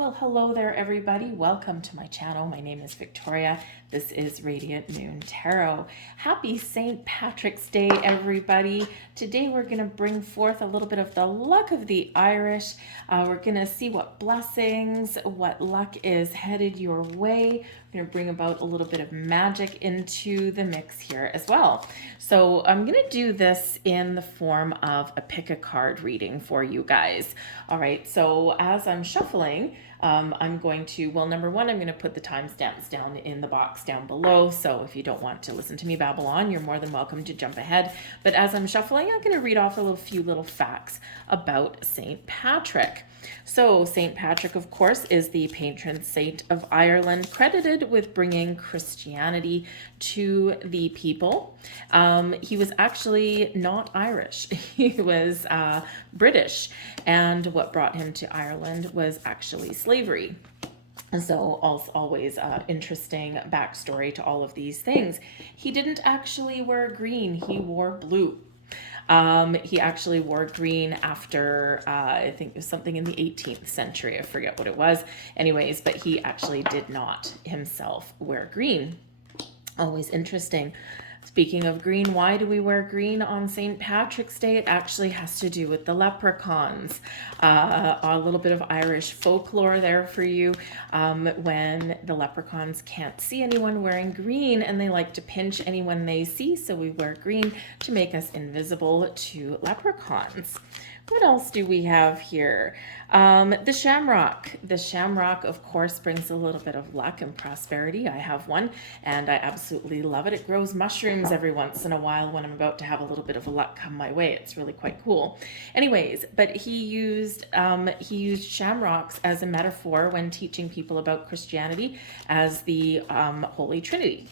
Well, hello there, everybody. Welcome to my channel. My name is Victoria. This is Radiant Moon Tarot. Happy St. Patrick's Day, everybody. Today we're going to bring forth a little bit of the luck of the Irish. We're going to see what blessings, what luck is headed your way. We're going to bring about a little bit of magic into the mix here as well. So I'm going to do this in the form of a pick a card reading for you guys. All right, so as I'm shuffling, I'm going to, well, number one, I'm going to put the timestamps down in the box down below. So if you don't want to listen to me babble on, you're more than welcome to jump ahead. But as I'm shuffling, I'm going to read off a few little facts about St. Patrick. So St. Patrick, of course, is the patron saint of Ireland, credited with bringing Christianity to the people. He was actually not Irish. He was British. And what brought him to Ireland was actually slavery. And so always interesting backstory to all of these things. He didn't actually wear green. He wore blue. He actually wore green after, I think it was something in the 18th century. I forget what it was. Anyways, but he actually did not himself wear green. Always interesting. Speaking of green, why do we wear green on St. Patrick's Day? It actually has to do with the leprechauns. A little bit of Irish folklore there for you. When the leprechauns can't see anyone wearing green and they like to pinch anyone they see, so we wear green to make us invisible to leprechauns. What else do we have here? The shamrock. The shamrock, of course, brings a little bit of luck and prosperity. I have one, and I absolutely love it. It grows mushrooms every once in a while when I'm about to have a little bit of luck come my way. It's really quite cool. Anyways, but he used shamrocks as a metaphor when teaching people about Christianity as the Holy Trinity.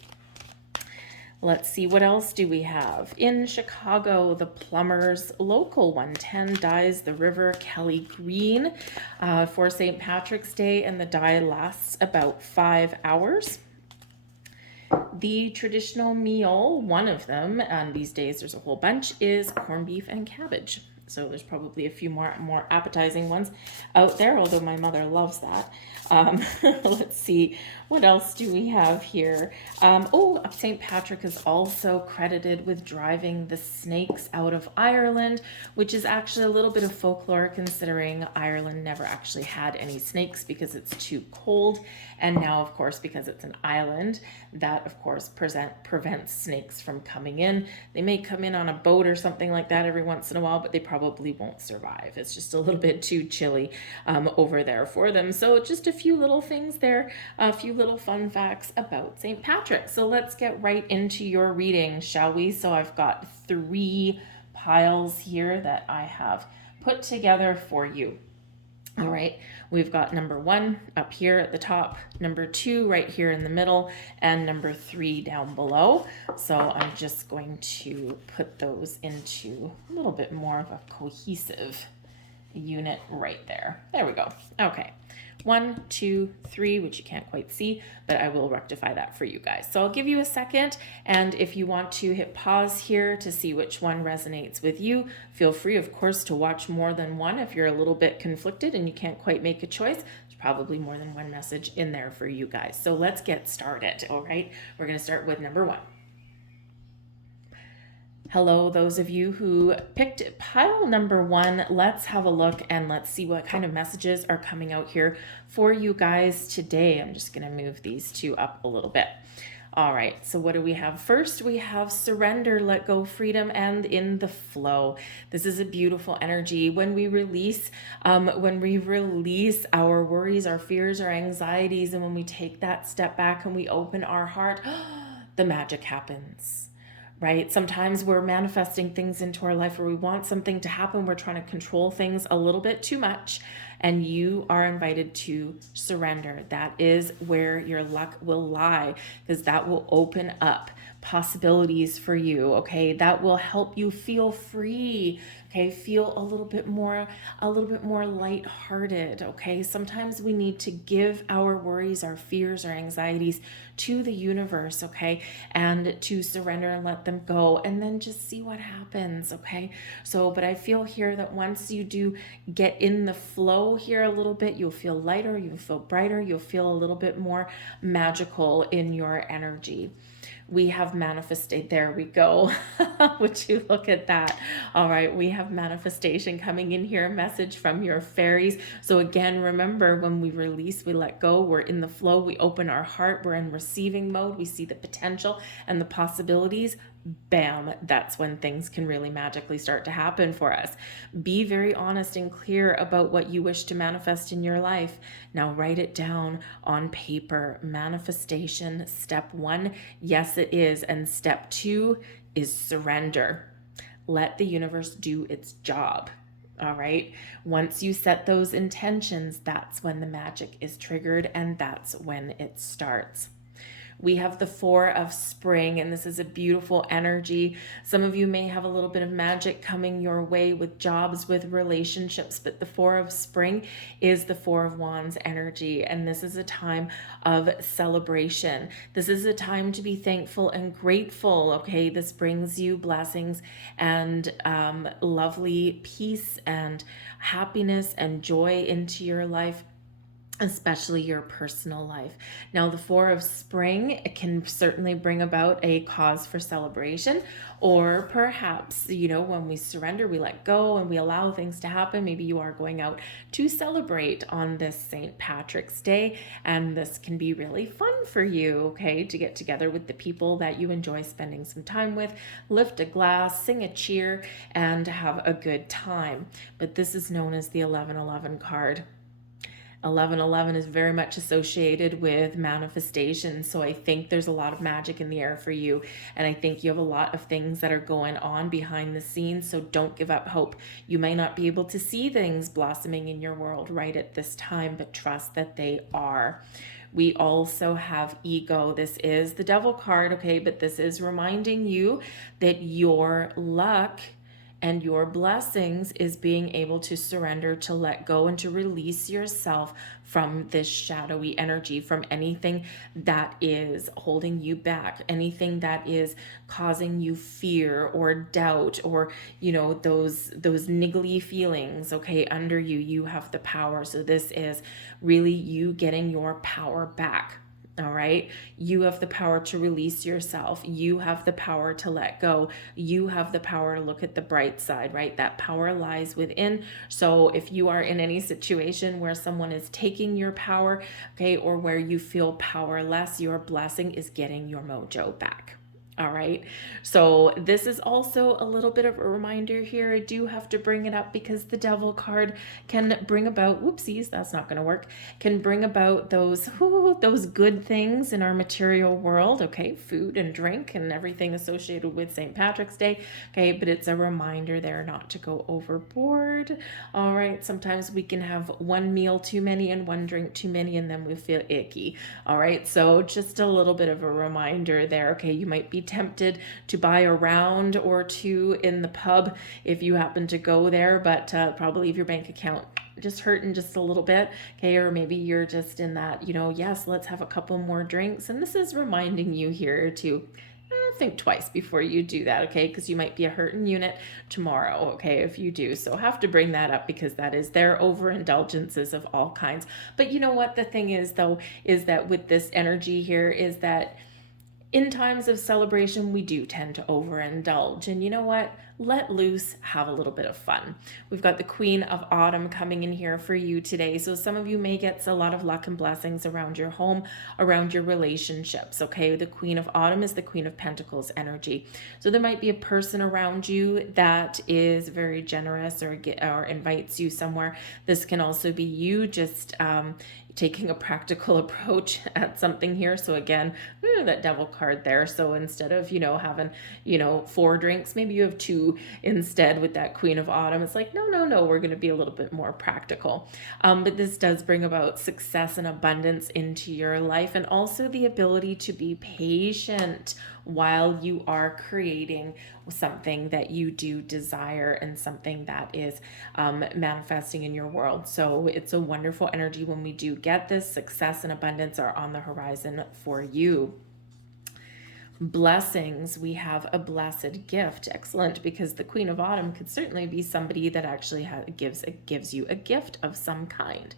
Let's see, what else do we have? In Chicago, the Plumbers Local 110 dyes the River Kelly green for St. Patrick's Day, and the dye lasts about 5 hours. The traditional meal, one of them, and these days there's a whole bunch, is corned beef and cabbage. So there's probably a few more appetizing ones out there, although my mother loves that. Let's see, what else do we have here? St. Patrick is also credited with driving the snakes out of Ireland, which is actually a little bit of folklore considering Ireland never actually had any snakes because it's too cold. And now, of course, because it's an island, that, of course, prevents snakes from coming in. They may come in on a boat or something like that every once in a while, but they probably won't survive. It's just a little bit too chilly over there for them. So just a few little things there, a few little fun facts about St. Patrick. So let's get right into your reading, shall we? So I've got 3 piles here that I have put together for you. All right, we've got number 1 up here at the top, number 2 right here in the middle, and number 3 down below. So I'm just going to put those into a little bit more of a cohesive unit right there. There we go. Okay. 1, 2, 3, which you can't quite see, but I will rectify that for you guys. So I'll give you a second, and if you want to hit pause here to see which one resonates with you, feel free, of course, to watch more than one. If you're a little bit conflicted and you can't quite make a choice, there's probably more than one message in there for you guys. So let's get started, all right? We're going to start with number 1. Hello, those of you who picked pile number 1. Let's have a look and let's see what kind of messages are coming out here for you guys today. I'm just going to move these 2 up a little bit. All right, so what do we have? First, we have surrender, let go, freedom, and in the flow. This is a beautiful energy. When we release our worries, our fears, our anxieties, and when we take that step back and we open our heart, the magic happens. Right? Sometimes we're manifesting things into our life where we want something to happen. We're trying to control things a little bit too much, and you are invited to surrender. That is where your luck will lie, because that will open up possibilities for you. Okay. That will help you feel free. Okay. Feel a little bit more lighthearted. Okay. Sometimes we need to give our worries, our fears, our anxieties to the universe. Okay. And to surrender and let them go, and then just see what happens. Okay. So, but I feel here that once you do get in the flow go here a little bit, you'll feel lighter, you'll feel brighter, you'll feel a little bit more magical in your energy. We have manifested, there we go. Would you look at that? All right, we have manifestation coming in here, a message from your fairies. So again, remember, when we release, we let go, we're in the flow, we open our heart, we're in receiving mode, we see the potential and the possibilities. Bam, that's when things can really magically start to happen for us. Be very honest and clear about what you wish to manifest in your life. Now write it down on paper. Manifestation, step 1, yes it is. And step 2 is surrender. Let the universe do its job. All right. Once you set those intentions, that's when the magic is triggered, and that's when it starts. We have the 4 of spring, and this is a beautiful energy. Some of you may have a little bit of magic coming your way with jobs, with relationships, but the 4 of spring is the 4 of wands energy, and this is a time of celebration. This is a time to be thankful and grateful, okay? This brings you blessings and lovely peace and happiness and joy into your life, especially your personal life. Now, the 4 of spring can certainly bring about a cause for celebration, or perhaps, when we surrender, we let go and we allow things to happen. Maybe you are going out to celebrate on this St. Patrick's Day, and this can be really fun for you, okay, to get together with the people that you enjoy spending some time with, lift a glass, sing a cheer, and have a good time. But this is known as the 1111 card. 1111 is very much associated with manifestation. So I think there's a lot of magic in the air for you. And I think you have a lot of things that are going on behind the scenes. So don't give up hope. You may not be able to see things blossoming in your world right at this time, but trust that they are. We also have ego. This is the devil card, okay? But this is reminding you that your luck and your blessings is being able to surrender, to let go, and to release yourself from this shadowy energy, from anything that is holding you back, anything that is causing you fear or doubt, or those niggly feelings, okay, under you. You have the power. So this is really you getting your power back. All right. You have the power to release yourself. You have the power to let go. You have the power to look at the bright side, right? That power lies within. So if you are in any situation where someone is taking your power, okay, or where you feel powerless, your blessing is getting your mojo back. All right. So this is also a little bit of a reminder here. I do have to bring it up because the devil card can bring about, whoopsies, that's not going to work, can bring about those good things in our material world. Okay. Food and drink and everything associated with St. Patrick's Day. Okay. But it's a reminder there not to go overboard. All right. Sometimes we can have one meal too many and one drink too many, and then we feel icky. All right. So just a little bit of a reminder there. Okay. You might be tempted to buy a round or two in the pub if you happen to go there, but probably leave your bank account just hurting just a little bit, okay? Or maybe you're just in that, yes, let's have a couple more drinks. And this is reminding you here to think twice before you do that, okay? Because you might be a hurting unit tomorrow, okay, if you do. So have to bring that up because that is their overindulgences of all kinds. But you know what the thing is, though, is that with this energy here is that in times of celebration, we do tend to overindulge. And you know what? Let loose, have a little bit of fun. We've got the Queen of Autumn coming in here for you today. So some of you may get a lot of luck and blessings around your home, around your relationships, okay? The Queen of Autumn is the Queen of Pentacles energy. So there might be a person around you that is very generous or invites you somewhere. This can also be you just taking a practical approach at something here. So again, that devil card there. So instead of, having, 4 drinks, maybe you have 2 instead with that Queen of Autumn. It's like, no, we're going to be a little bit more practical. But this does bring about success and abundance into your life, and also the ability to be patient while you are creating something that you do desire and something that is manifesting in your world. So it's a wonderful energy when we do get this. Success and abundance are on the horizon for you. Blessings, we have a blessed gift. Excellent, because the Queen of Autumn could certainly be somebody that actually gives you a gift of some kind.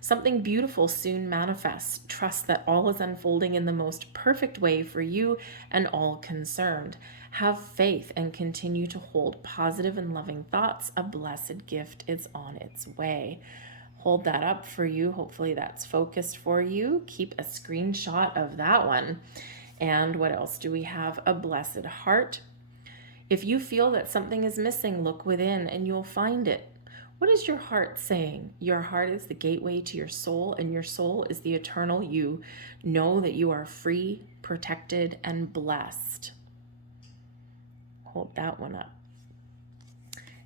Something beautiful soon manifests. Trust that all is unfolding in the most perfect way for you and all concerned. Have faith and continue to hold positive and loving thoughts. A blessed gift is on its way. Hold that up for you. Hopefully that's focused for you. Keep a screenshot of that one. And what else do we have? A blessed heart. If you feel that something is missing, look within and you'll find it. What is your heart saying? Your heart is the gateway to your soul, and your soul is the eternal you. Know that you are free, protected, and blessed. Hold that one up.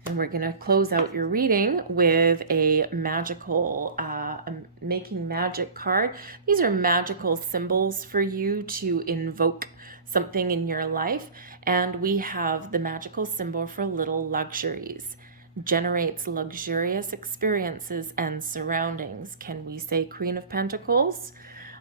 And we're going to close out your reading with a magical Making Magic card. These are magical symbols for you to invoke something in your life. And we have the magical symbol for little luxuries. Generates luxurious experiences and surroundings. Can we say Queen of Pentacles?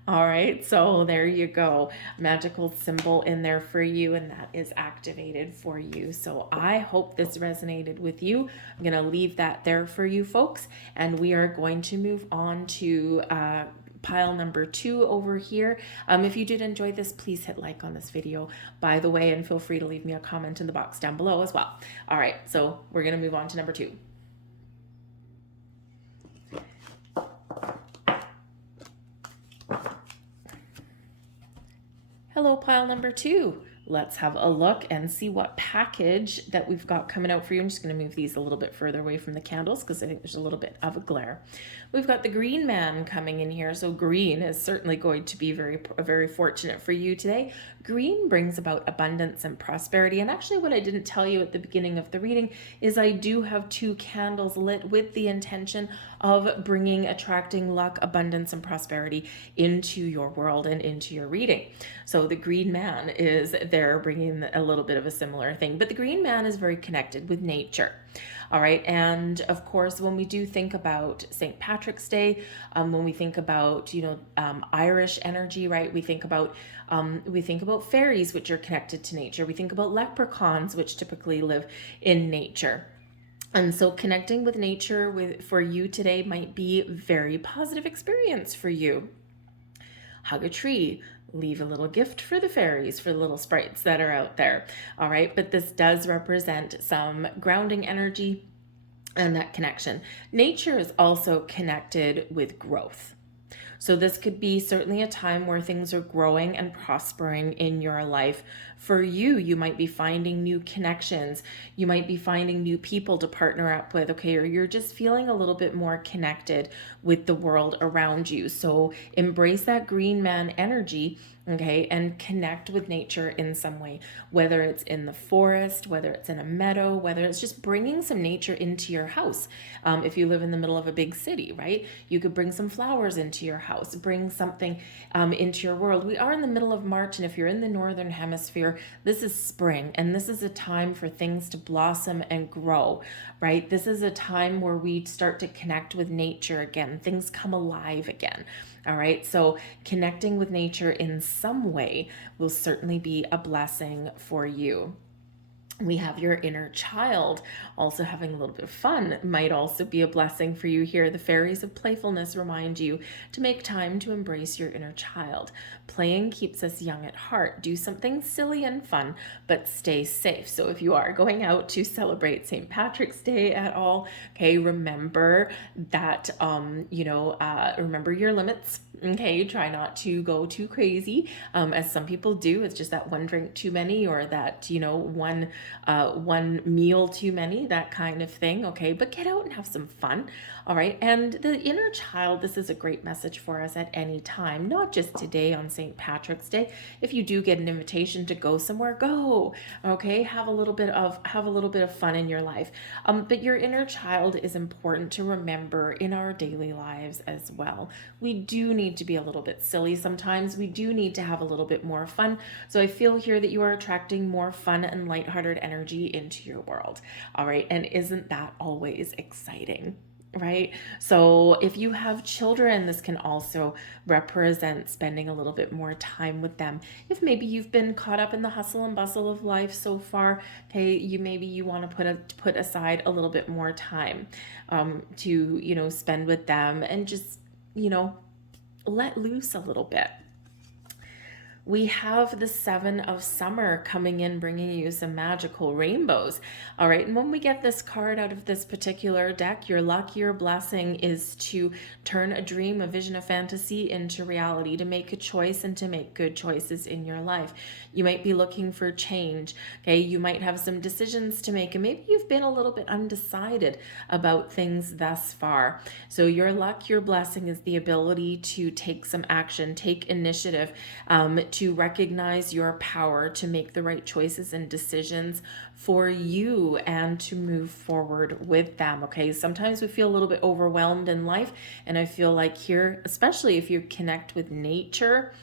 All right, so there you go. Magical symbol in there for you, and that is activated for you. So I hope this resonated with you. I'm going to leave that there for you folks, and we are going to move on to pile number 2 over here. If you did enjoy this, please hit like on this video, by the way, and feel free to leave me a comment in the box down below as well. All right, so we're going to move on to number 2. Hello, pile number 2. Let's have a look and see what package that we've got coming out for you. I'm just going to move these a little bit further away from the candles because I think there's a little bit of a glare. We've got the green man coming in here. So green is certainly going to be very fortunate for you today. Green brings about abundance and prosperity. And actually what I didn't tell you at the beginning of the reading is I do have 2 candles lit with the intention of attracting luck, abundance, and prosperity into your world and into your reading. So the green man is there bringing a little bit of a similar thing, but the green man is very connected with nature. All right. And of course, when we do think about St. Patrick's Day, when we think about, Irish energy, right? We think about fairies, which are connected to nature. We think about leprechauns, which typically live in nature. And so connecting with nature for you today might be a very positive experience for you. Hug a tree. Leave a little gift for the fairies, for the little sprites that are out there. All right. But this does represent some grounding energy and that connection. Nature is also connected with growth. So this could be certainly a time where things are growing and prospering in your life. For you, you might be finding new connections. You might be finding new people to partner up with, okay? Or you're just feeling a little bit more connected with the world around you. So embrace that green man energy, okay? And connect with nature in some way, whether it's in the forest, whether it's in a meadow, whether it's just bringing some nature into your house. If you live in the middle of a big city, right? You could bring some flowers into your house, bring something into your world. We are in the middle of March, and if you're in the northern hemisphere, this is spring, and this is a time for things to blossom and grow, right? This is a time where we start to connect with nature again. Things come alive again. All right. So connecting with nature in some way will certainly be a blessing for you. We have your inner child also having a little bit of fun. Might also be a blessing for you here. The fairies of playfulness remind you to make time to embrace your inner child. Playing keeps us young at heart. Do something silly and fun, but stay safe. So if you are going out to celebrate St. Patrick's Day at all, okay, remember that, remember your limits. Okay, try not to go too crazy, as some people do. It's just that one drink too many, or that, one meal too many, that kind of thing. Okay, but get out and have some fun. All right, and the inner child, this is a great message for us at any time, not just today on St. Patrick's Day. If you do get an invitation to go somewhere, go. Okay, have a little bit of fun in your life. But your inner child is important to remember in our daily lives as well. We do need to be a little bit silly sometimes. We do need to have a little bit more fun. So I feel here that you are attracting more fun and lighthearted energy into your world. All right, and isn't that always exciting? right? So if you have children, this can also represent spending a little bit more time with them. If maybe you've been caught up in the hustle and bustle of life so far, okay, you want to put aside a little bit more time to spend with them and just let loose a little bit. We have the Seven of Summer coming in, bringing you some magical rainbows. All right, and when we get this card out of this particular deck, your luck, your blessing is to turn a dream, a vision, a fantasy into reality, to make a choice and to make good choices in your life. You might be looking for change, okay? You might have some decisions to make, and maybe you've been a little bit undecided about things thus far. So your luck, your blessing is the ability to take some action, take initiative, to recognize your power to make the right choices and decisions for you and to move forward with them. Okay, sometimes we feel a little bit overwhelmed in life, and I feel like here, especially if you connect with nature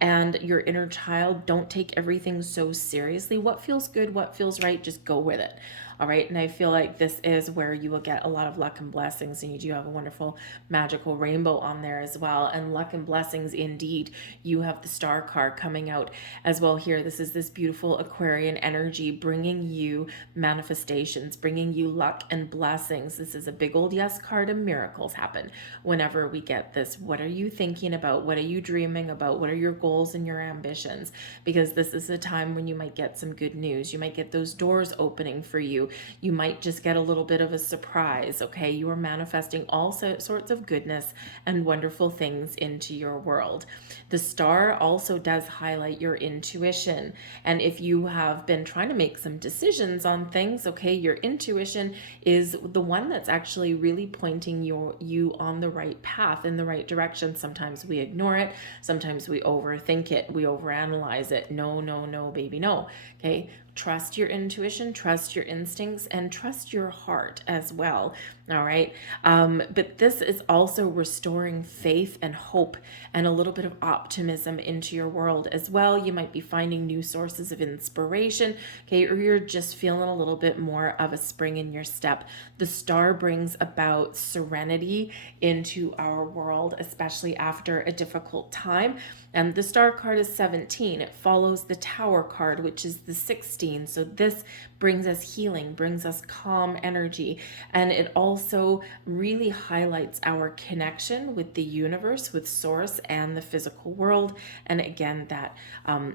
and your inner child, don't take everything so seriously. What feels good, what feels right, just go with it. All right, and I feel like this is where you will get a lot of luck and blessings, and you do have a wonderful magical rainbow on there as well. And luck and blessings indeed. You have the star card coming out as well here. This is this beautiful Aquarian energy bringing you manifestations, bringing you luck and blessings. This is a big old yes card, and miracles happen whenever we get this. What are you thinking about? What are you dreaming about? What are your goals and your ambitions? Because this is a time when you might get some good news. You might get those doors opening for you. You might just get a little bit of a surprise, okay? You are manifesting all sorts of goodness and wonderful things into your world. The star also does highlight your intuition. And if you have been trying to make some decisions on things, okay, your intuition is the one that's actually really pointing you on the right path, in the right direction. Sometimes we ignore it. Sometimes we overthink it. We overanalyze it. No, no, no, baby, no. Okay. Trust your intuition, trust your instincts, and trust your heart as well. All right. But this is also restoring faith and hope and a little bit of optimism into your world as well. You might be finding new sources of inspiration, okay, or you're just feeling a little bit more of a spring in your step. The star brings about serenity into our world, especially after a difficult time. And the star card is 17. It follows the tower card, which is the 16. So this brings us healing, brings us calm energy. And it also really highlights our connection with the universe, with source and the physical world. And again, that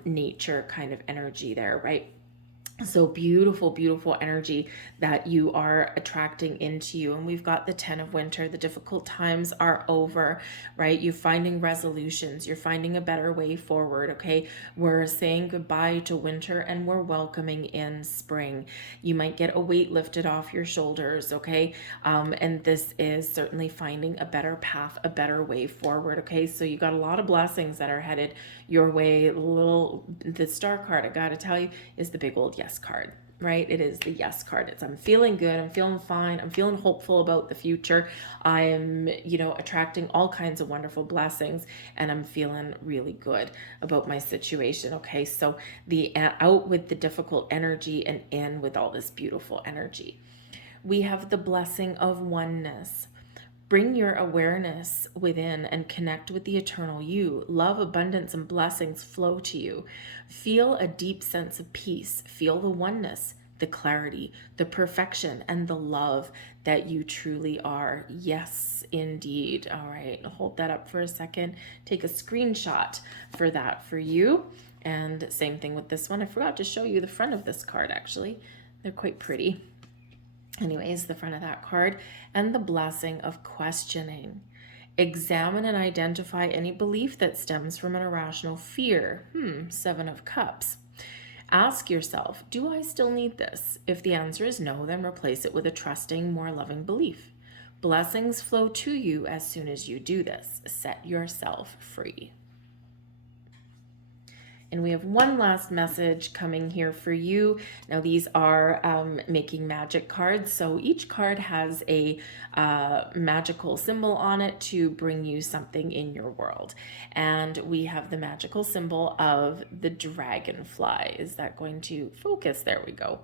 nature kind of energy there, right? So beautiful, beautiful energy that you are attracting into you. And we've got the 10 of winter. The difficult times are over, right? You're finding resolutions. You're finding a better way forward, okay? We're saying goodbye to winter and we're welcoming in spring. You might get a weight lifted off your shoulders, okay? And this is certainly finding a better path, a better way forward, okay? So you got a lot of blessings that are headed your way. The star card, I gotta tell you, is the big old yes card, right? It is the yes card. It's I'm feeling good, I'm feeling fine, I'm feeling hopeful about the future. I am, attracting all kinds of wonderful blessings, and I'm feeling really good about my situation. Okay, so the out with the difficult energy and in with all this beautiful energy. We have the blessing of oneness. Bring your awareness within and connect with the eternal you. Love, abundance, and blessings flow to you. Feel a deep sense of peace. Feel the oneness, the clarity, the perfection, and the love that you truly are. Yes, indeed. All right, hold that up for a second. Take a screenshot for that for you. And same thing with this one. I forgot to show you the front of this card, actually. They're quite pretty. Anyways, the front of that card, and the blessing of questioning. Examine and identify any belief that stems from an irrational fear. 7 of Cups. Ask yourself, do I still need this? If the answer is no, then replace it with a trusting, more loving belief. Blessings flow to you as soon as you do this. Set yourself free. And we have one last message coming here for you. Now, these are making magic cards. So each card has a magical symbol on it to bring you something in your world. And we have the magical symbol of the dragonfly. Is that going to focus? There we go.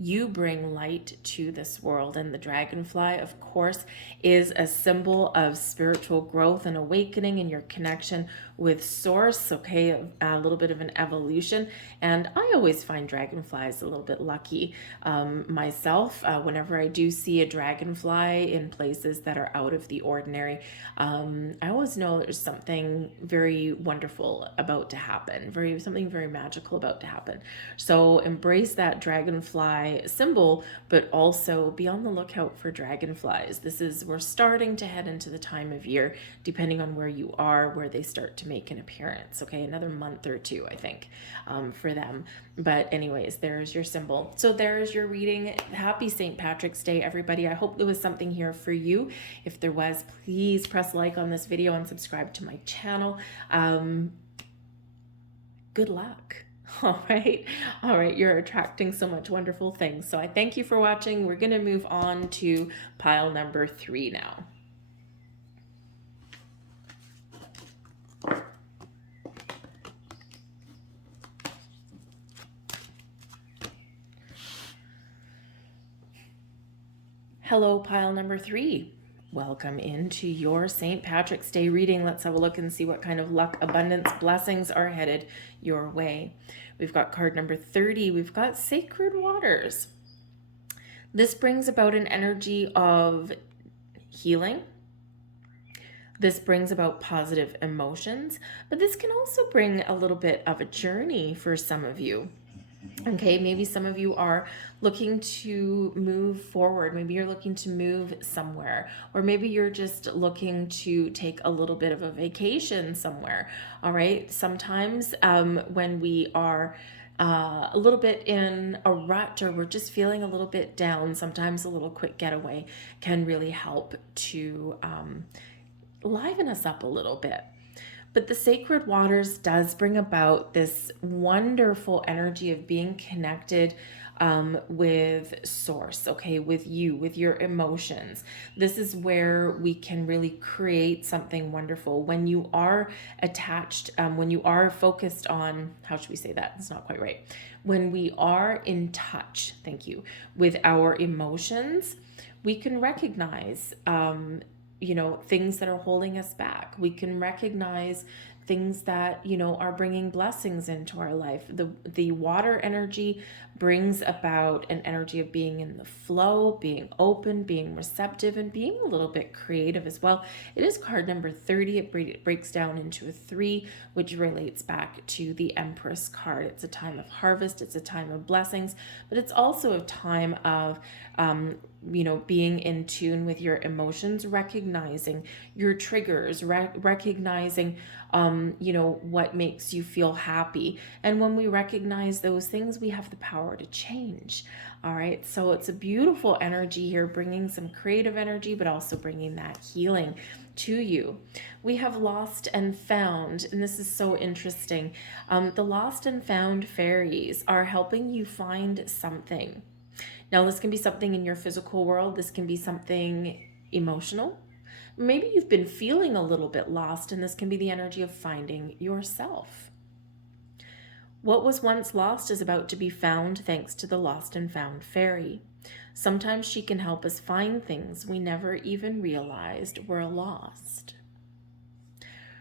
You bring light to this world. And the dragonfly, of course, is a symbol of spiritual growth and awakening and your connection with source, okay, a little bit of an evolution. And I always find dragonflies a little bit lucky myself. Whenever I do see a dragonfly in places that are out of the ordinary, I always know there's something very wonderful about to happen, something very magical about to happen. So embrace that dragonfly symbol, but also be on the lookout for dragonflies. We're starting to head into the time of year, depending on where you are, where they start to make an appearance. Okay, another month or two, I think, for them. But anyways, there's your symbol. So there's your reading. Happy St. Patrick's Day, everybody. I hope there was something here for you. If there was, please press like on this video and subscribe to my channel. Good luck. All right. You're attracting so much wonderful things. So I thank you for watching. We're going to move on to pile number 3 now. Hello, pile number 3. Welcome into your St. Patrick's Day reading. Let's have a look and see what kind of luck, abundance, blessings are headed your way. We've got card number 30. We've got Sacred Waters. This brings about an energy of healing. This brings about positive emotions, but this can also bring a little bit of a journey for some of you. Okay, maybe some of you are looking to move forward. Maybe you're looking to move somewhere, or maybe you're just looking to take a little bit of a vacation somewhere. All right, sometimes when we are a little bit in a rut, or we're just feeling a little bit down, sometimes a little quick getaway can really help to liven us up a little bit. But the Sacred Waters does bring about this wonderful energy of being connected with source, okay, with you, with your emotions. This is where we can really create something wonderful. When you are attached, when you are focused on, how should we say that? It's not quite right. When we are in touch, thank you, with our emotions, we can recognize things that are holding us back. We can recognize things that, are bringing blessings into our life. The water energy brings about an energy of being in the flow, being open, being receptive, and being a little bit creative as well. It is card number 30. It breaks down into a 3, which relates back to the Empress card. It's a time of harvest. It's a time of blessings, but it's also a time of being in tune with your emotions, recognizing your triggers, recognizing, what makes you feel happy. And when we recognize those things, we have the power to change. All right. So it's a beautiful energy here, bringing some creative energy, but also bringing that healing to you. We have lost and found, and this is so interesting. The lost and found fairies are helping you find something. Now, this can be something in your physical world. This can be something emotional. Maybe you've been feeling a little bit lost, and this can be the energy of finding yourself. What was once lost is about to be found thanks to the lost and found fairy. Sometimes she can help us find things we never even realized were lost.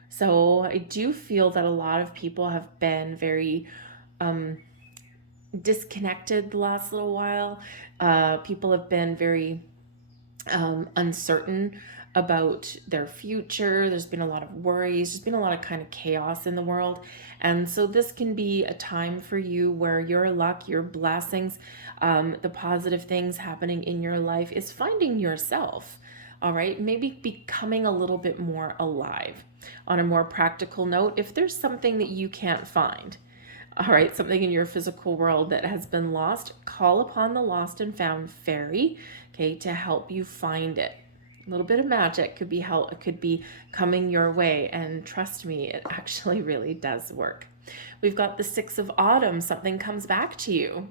So I do feel that a lot of people have been very disconnected the last little while. People have been very uncertain about their future. There's been a lot of worries. There's been a lot of kind of chaos in the world. And so this can be a time for you where your luck, your blessings, the positive things happening in your life is finding yourself. All right, maybe becoming a little bit more alive. On a more practical note, if there's something that you can't find, all right, something in your physical world that has been lost, call upon the lost and found fairy, okay, to help you find it. A little bit of magic could be coming your way, and trust me, it actually really does work. We've got the Six of Autumn. Something comes back to you.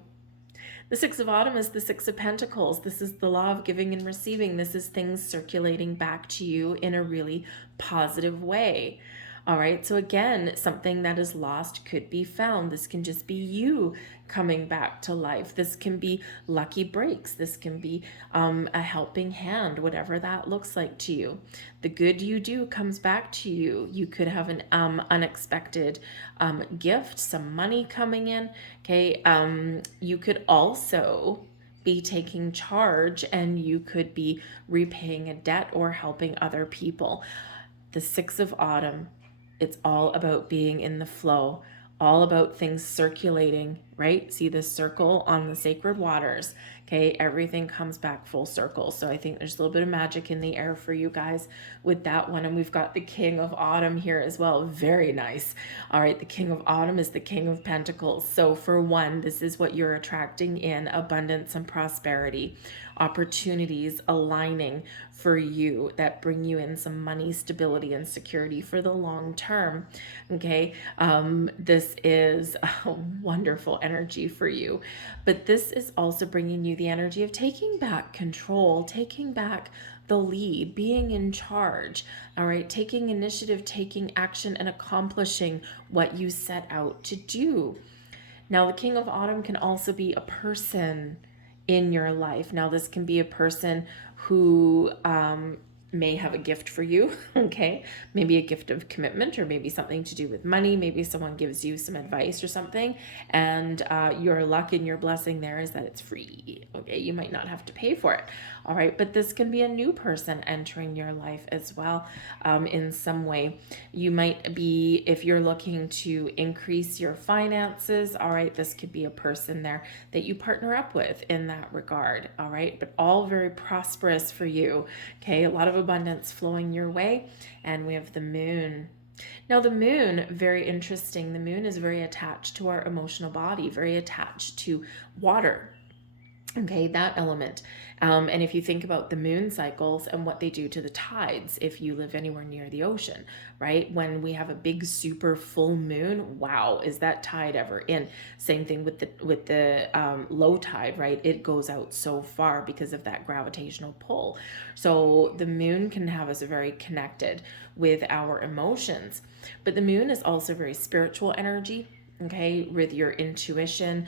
The Six of Autumn is the Six of Pentacles. This is the law of giving and receiving. This is things circulating back to you in a really positive way. All right, so again, something that is lost could be found. This can just be you coming back to life. This can be lucky breaks. This can be a helping hand, whatever that looks like to you. The good you do comes back to you. You could have an unexpected gift, some money coming in. Okay, you could also be taking charge, and you could be repaying a debt or helping other people. The Six of Autumn, it's all about being in the flow, all about things circulating, right? See the circle on the sacred waters. Okay, everything comes back full circle. So I think there's a little bit of magic in the air for you guys with that one. And we've got the King of Autumn here as well. Very nice. All right, the King of Autumn is the King of Pentacles. So for one, this is what you're attracting in: abundance and prosperity, opportunities aligning for you that bring you in some money, stability, and security for the long term. Okay, this is a wonderful energy for you, but this is also bringing you the energy of taking back control, taking back the lead, being in charge. All right, taking initiative, taking action, and accomplishing what you set out to do. Now, the King of Autumn can also be a person in your life. Now, this can be a person who may have a gift for you, okay? Maybe a gift of commitment, or maybe something to do with money. Maybe someone gives you some advice or something, and your luck and your blessing there is that it's free, okay? You might not have to pay for it, all right? But this can be a new person entering your life as well in some way. You might be, if you're looking to increase your finances, all right, this could be a person there that you partner up with in that regard, all right? But all very prosperous for you, okay? A lot of abundance flowing your way. And we have the Moon. Now, the Moon, very interesting. The Moon is very attached to our emotional body, very attached to water. Okay, that element. And if you think about the moon cycles and what they do to the tides, if you live anywhere near the ocean, right? When we have a big super full moon, wow, is that tide ever in? Same thing with the low tide, right? It goes out so far because of that gravitational pull. So the moon can have us very connected with our emotions, but the moon is also very spiritual energy. Okay, with your intuition,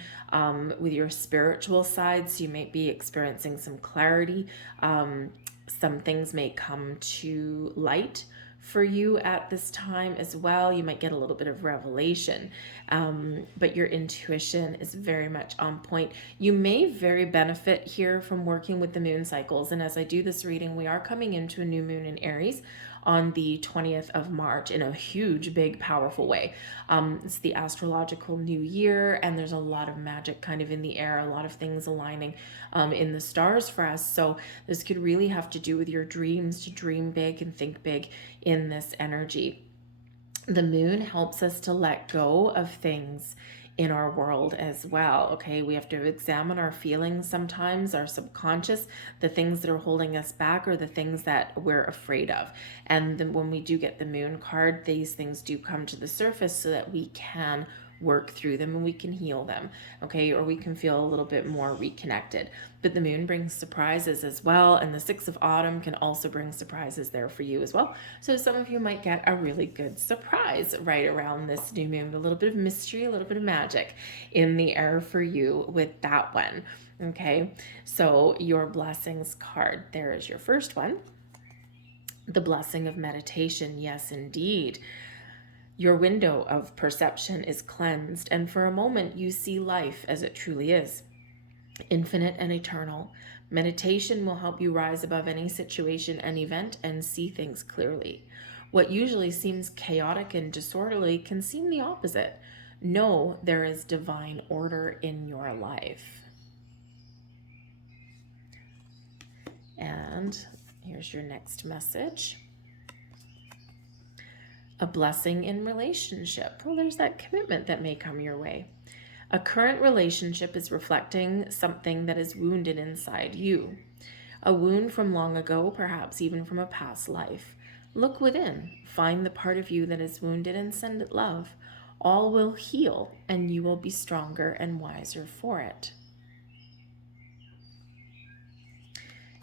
with your spiritual side. So you might be experiencing some clarity. Some things may come to light for you at this time as well. You might get a little bit of revelation, but your intuition is very much on point. You may very benefit here from working with the moon cycles. And as I do this reading, we are coming into a new moon in Aries on the 20th of March in a huge, big, powerful way. It's the astrological new year, and there's a lot of magic kind of in the air, a lot of things aligning in the stars for us. So this could really have to do with your dreams, to dream big and think big in this energy. The moon helps us to let go of things in our world as well. Okay, we have to examine our feelings sometimes, our subconscious, the things that are holding us back, or the things that we're afraid of. And then when we do get the moon card, these things do come to the surface so that we can work through them and we can heal them, okay, or we can feel a little bit more reconnected. But the moon brings surprises as well, and the Six of Autumn can also bring surprises there for you as well. So some of you might get a really good surprise right around this new moon, a little bit of mystery, a little bit of magic in the air for you with that one. Okay, so your blessings card, there is your first one. The blessing of meditation. Yes, indeed. Your window of perception is cleansed, and for a moment you see life as it truly is, infinite and eternal. Meditation will help you rise above any situation and event and see things clearly. What usually seems chaotic and disorderly can seem the opposite. Know there is divine order in your life. And here's your next message. A blessing in relationship. Well, there's that commitment that may come your way. A current relationship is reflecting something that is wounded inside you. A wound from long ago, perhaps even from a past life. Look within, find the part of you that is wounded and send it love. All will heal, and you will be stronger and wiser for it.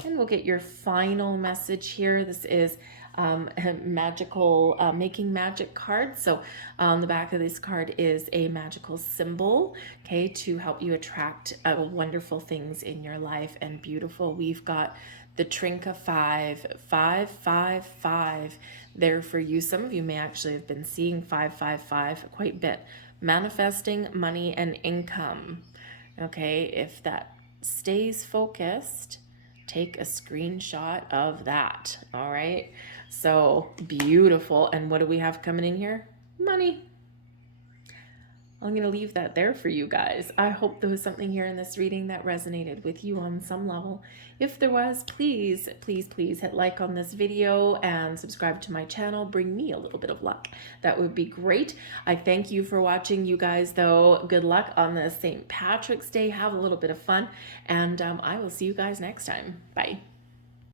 And we'll get your final message here. This is a magical making magic card. So on the back of this card is a magical symbol, okay, to help you attract wonderful things in your life and beautiful. We've got the Trinca 5 there for you. Some of you may actually have been seeing 555 quite a bit. Manifesting money and income. Okay, if that stays focused, take a screenshot of that. All right, so beautiful. And what do we have coming in here? Money. I'm going to leave that there for you guys. I hope there was something here in this reading that resonated with you on some level. If there was, please, please, please hit like on this video and subscribe to my channel. Bring me a little bit of luck. That would be great. I thank you for watching, you guys, though. Good luck on the St. Patrick's Day. Have a little bit of fun, and I will see you guys next time. Bye.